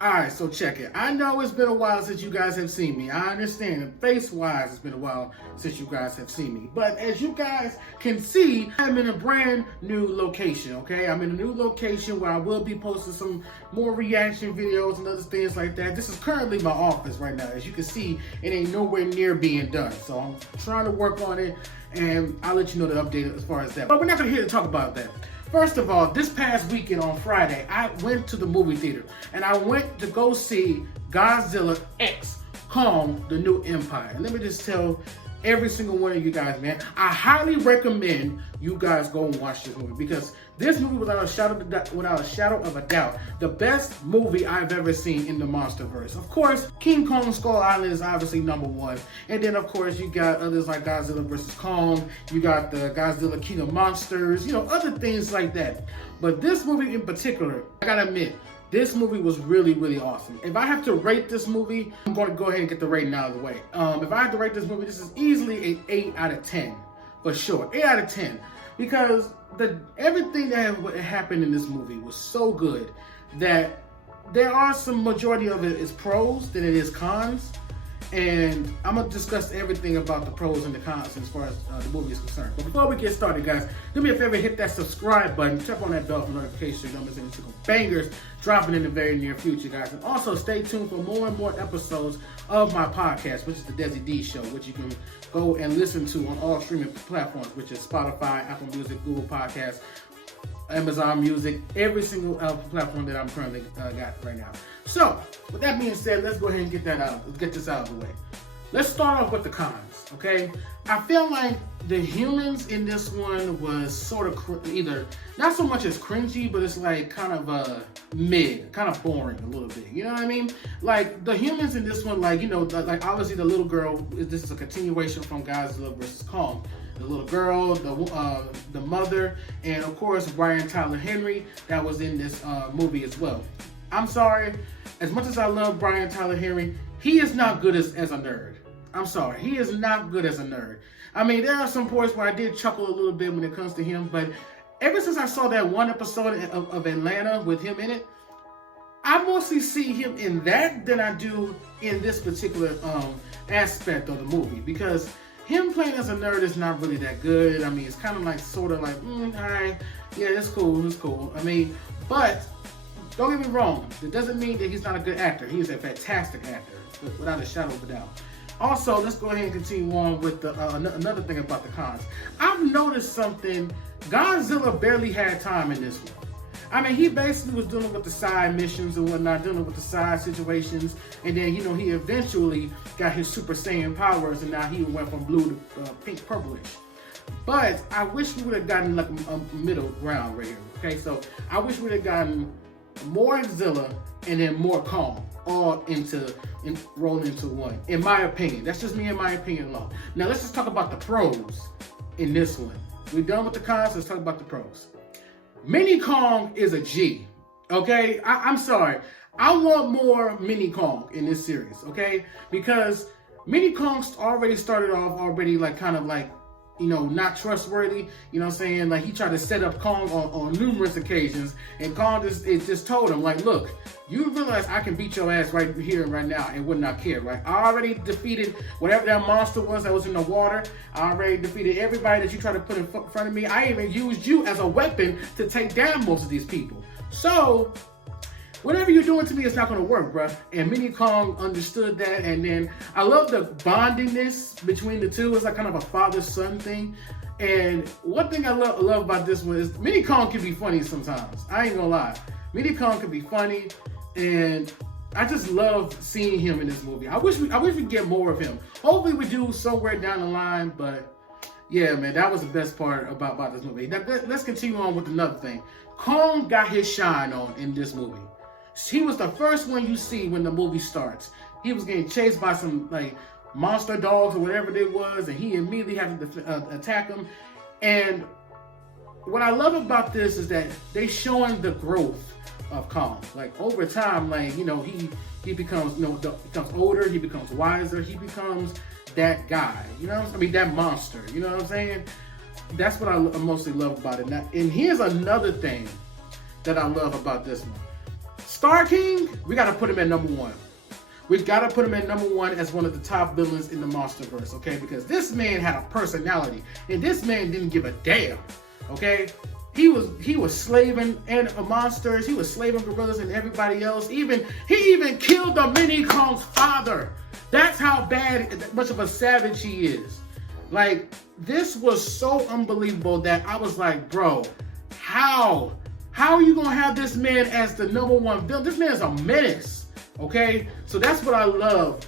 Alright, so check it. I know it's been a while since you guys have seen me. I understand. Face-wise, it's been a while since you guys have seen me. But as you guys can see, I'm in a brand new location, okay? I'm in a new location where I will be posting some more reaction videos and other things like that. This is currently my office right now. As you can see, it ain't nowhere near being done. So I'm trying to work on it, and I'll let you know the update as far as that. But we're not here to talk about that. First of all, this past weekend on Friday, I went to the movie theater and I went to go see Godzilla X Kong, the New Empire. And let me just tell every single one of you guys, man, I highly recommend you guys go and watch this movie, because this movie, without a shadow of a doubt, the best movie I've ever seen in the MonsterVerse. Of course, King Kong Skull Island is obviously #1, and then of course you got others like Godzilla vs. Kong. You got the Godzilla King of Monsters, you know, other things like that. But this movie in particular, I gotta admit, this movie was really, really awesome. If I have to rate this movie, I'm going to go ahead and get the rating out of the way. If I have to rate this movie, this is easily an 8 out of 10. For sure, 8 out of 10. Because everything that happened in this movie was so good that there are some majority of it is pros than it is cons. And I'm going to discuss everything about the pros and the cons as far as the movie is concerned. But before we get started, guys, do me a favor, hit that subscribe button, tap on that bell for notifications so you don't miss any single bangers dropping in the very near future, guys. And also stay tuned for more and more episodes of my podcast, which is the Desi D Show, which you can go and listen to on all streaming platforms, which is Spotify, Apple Music, Google Podcasts, Amazon Music, every single platform that I'm currently got right now. So, with that being said, let's go ahead and get this out of the way. Let's start off with the cons, okay? I feel like the humans in this one was sort of either, not so much as cringy, but it's like kind of mid, kind of boring a little bit, you know what I mean? Like, the humans in this one, like, you know, like obviously the little girl, this is a continuation from Godzilla vs. Kong. The little girl, the mother, and of course Brian Tyler Henry that was in this movie as well. I'm sorry, as much as I love Brian Tyler Henry, he is not good as a nerd. I'm sorry, he is not good as a nerd. I mean, there are some points where I did chuckle a little bit when it comes to him, but ever since I saw that one episode of Atlanta with him in it, I mostly see him in that than I do in this particular aspect of the movie, because him playing as a nerd is not really that good. I mean, it's kind of like, sort of like, alright, yeah, it's cool. I mean, but don't get me wrong, it doesn't mean that he's not a good actor. He's a fantastic actor, without a shadow of a doubt. Also, let's go ahead and continue on with another thing about the cons. I've noticed something. Godzilla barely had time in this one. I mean, he basically was dealing with the side missions and whatnot, dealing with the side situations, and then, you know, he eventually got his Super Saiyan powers, and now he went from blue to pink purplish. But I wish we would have gotten like a middle ground right here, okay? So I wish we would have gotten more Godzilla and then more Kong, all rolled into one, in my opinion. That's just me in my opinion alone. Now let's just talk about the pros in this one. We're done with the cons, let's talk about the pros. Mini Kong is a G, okay? I'm sorry. I want more Mini Kong in this series, okay? Because Mini Kong already started off like kind of like, you know, not trustworthy, you know what I'm saying? Like, he tried to set up Kong on numerous occasions, and Kong just told him, like, look, you realize I can beat your ass right here and right now and would not care, right? I already defeated whatever that monster was that was in the water. I already defeated everybody that you tried to put in front of me. I even used you as a weapon to take down most of these people. So, whatever you're doing to me, it's not going to work, bruh. And Mini Kong understood that, and then I love the bondingness between the two. It's like kind of a father-son thing. And one thing I love about this one is Mini Kong can be funny sometimes. I ain't gonna lie. Mini Kong can be funny, and I just love seeing him in this movie. I wish we get more of him. Hopefully we do somewhere down the line, but yeah, man, that was the best part about this movie. Now, let's continue on with another thing. Kong got his shine on in this movie. He was the first one you see when the movie starts. He was getting chased by some like monster dogs or whatever it was, and he immediately had to attack them. And what I love about this is that they showing the growth of Kong. Like, over time, like, you know, he becomes, you know, becomes older, he becomes wiser, he becomes that guy, you know, I mean, that monster, you know what I'm saying? That's what I mostly love about it. Now, and here's another thing that I love about this one. Star King, we gotta put him at number one. We gotta put him at number one as one of the top villains in the Monsterverse, okay? Because this man had a personality, and this man didn't give a damn, okay? He was slaving and monsters. He was slaving gorillas and everybody else. He even killed the Mini Kong's father. That's how bad, much of a savage he is. Like, this was so unbelievable that I was like, bro, how are you gonna have this man as the number one villain? This man is a menace. Okay, so that's what I love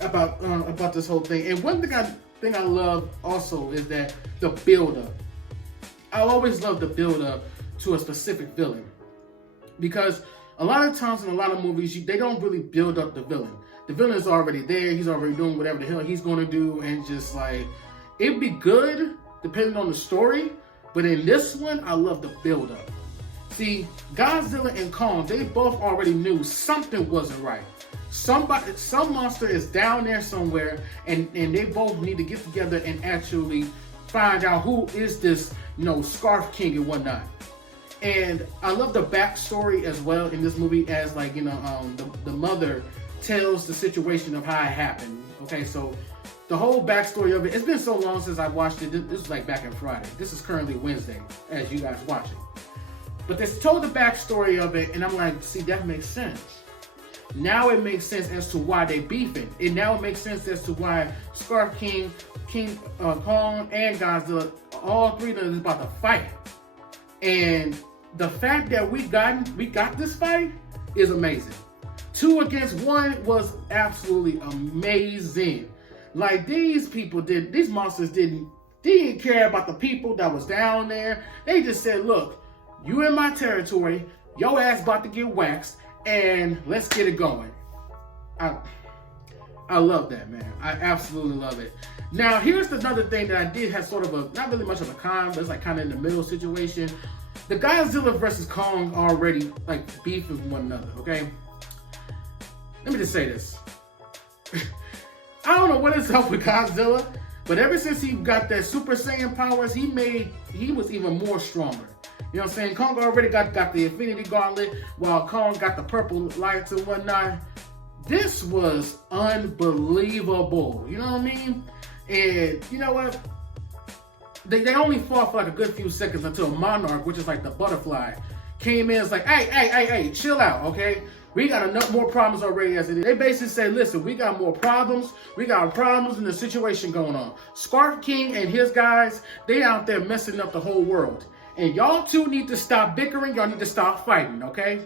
about this whole thing. And one thing I love also is that the build-up. I always love the build-up to a specific villain, because a lot of times in a lot of movies they don't really build up the villain. The villain is already there. He's already doing whatever the hell he's going to do, and just like, it'd be good depending on the story. But in this one, I love the build-up. See, Godzilla and Kong, they both already knew something wasn't right. Some monster is down there somewhere, and they both need to get together and actually find out who is this, Scarf King and whatnot. And I love the backstory as well in this movie, as like, the mother tells the situation of how it happened. Okay, so the whole backstory of it, it's been so long since I watched it. This was like back in Friday. This is currently Wednesday as you guys watching. But they told the backstory of it, and I'm like, see, that makes sense. Now it makes sense as to why they beefing. And now it makes sense as to why Scarf King, Kong, and Godzilla, all three of them is about to fight. And the fact that we got this fight is amazing. 2 against 1 was absolutely amazing. Like, these monsters didn't care about the people that was down there. They just said, look, you in my territory, your ass about to get waxed, and let's get it going. I love that, man. I absolutely love it. Now, here's another thing that I did have sort of not really much of a con, but it's like kind of in the middle situation. The Godzilla versus Kong already like beef with one another, okay? Let me just say this. I don't know what is up with Godzilla, but ever since he got that Super Saiyan powers, he was even more stronger. You know what I'm saying? Kong already got the Infinity Gauntlet, while Kong got the purple lights and whatnot. This was unbelievable. You know what I mean? And you know what? They only fought for like a good few seconds until Monarch, which is like the butterfly, came in. It's like, hey, chill out, okay? We got enough more problems already as it is. They basically say, listen, we got more problems. We got problems in the situation going on. Scarf King and his guys, they out there messing up the whole world. And y'all two need to stop bickering. Y'all need to stop fighting, okay?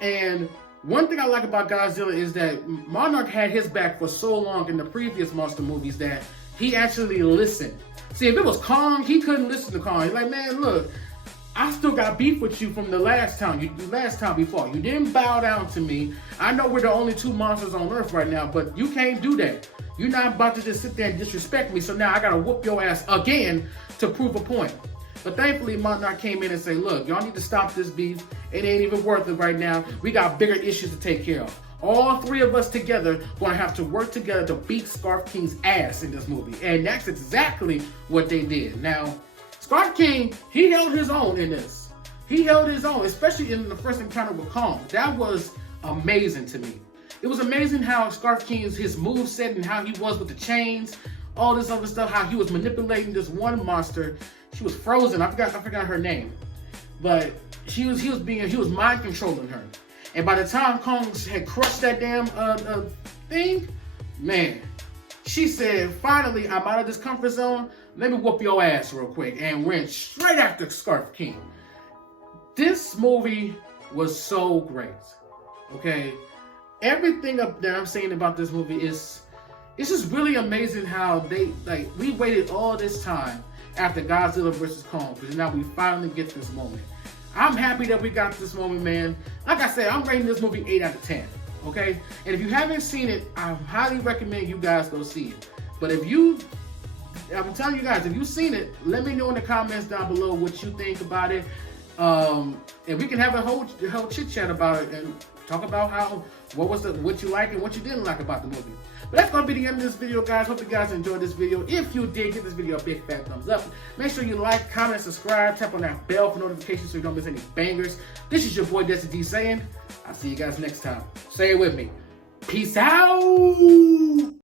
And one thing I like about Godzilla is that Monarch had his back for so long in the previous monster movies that he actually listened. See, if it was Kong, he couldn't listen to Kong. He's like, man, look, I still got beef with you from the last time we fought. You didn't bow down to me. I know we're the only 2 monsters on Earth right now, but you can't do that. You're not about to just sit there and disrespect me, so now I gotta whoop your ass again to prove a point. But thankfully, Monarch came in and said, look, y'all need to stop this beef. It ain't even worth it right now. We got bigger issues to take care of. All 3 of us together gonna have to work together to beat Scarf King's ass in this movie. And that's exactly what they did. Now, Scarf King, he held his own in this. He held his own, especially in the first encounter with Kong. That was amazing to me. It was amazing how Scarf King's his moveset and how he was with the chains, all this other stuff, how he was manipulating this one monster. She was frozen. I forgot her name, but he was mind controlling her. And by the time Kong had crushed that damn thing, man, she said, finally, I'm out of this comfort zone. Let me whoop your ass real quick, and went straight after Scarf King. This movie was so great. Okay, everything up there I'm saying about this movie is, it's just really amazing how we waited all this time after Godzilla vs. Kong, because now we finally get this moment. I'm happy that we got this moment, man. Like I said, I'm rating this movie 8 out of 10, okay? And if you haven't seen it, I highly recommend you guys go see it. But I'm telling you guys, if you've seen it, let me know in the comments down below what you think about it. And we can have a whole chit chat about it. And Talk about what you like and what you didn't like about the movie. But that's gonna be the end of this video, guys. Hope you guys enjoyed this video. If you did, give this video a big fat thumbs up. Make sure you like, comment, subscribe, tap on that bell for notifications so you don't miss any bangers. This is your boy Destiny saying, I'll see you guys next time. Say it with me. Peace out.